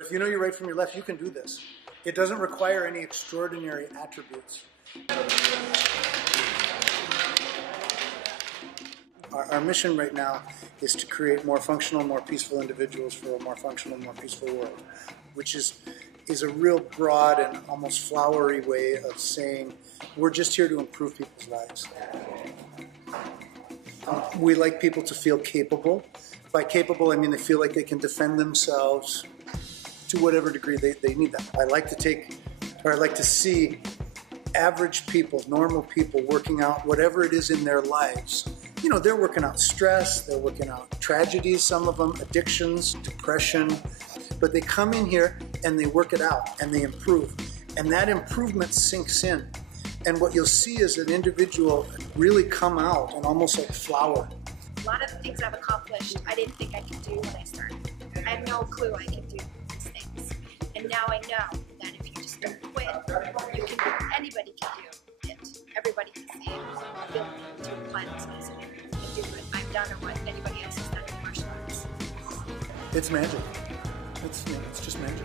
If you know your right from your left, you can do this. It doesn't require any extraordinary attributes. Our mission right now is to create more functional, more peaceful individuals for a more functional, more peaceful world, which is a real broad and almost flowery way of saying we're just here to improve people's lives. We like people to feel capable. By capable, I mean they feel like they can defend themselves to whatever degree they need that. I like to see average people, normal people working out whatever it is in their lives. You know, they're working out stress, they're working out tragedies, some of them, addictions, depression, but they come in here and they work it out and they improve. And that improvement sinks in. And what you'll see is an individual really come out and almost like flower. A lot of the things I've accomplished, I didn't think I could do when I started. I had no clue I could do these things. And now I know that if you just don't quit, you can, anybody can do it. Everybody can see it, ability to apply themselves and do what I've done or what anybody else has done in martial arts. It's magic. It's just magic.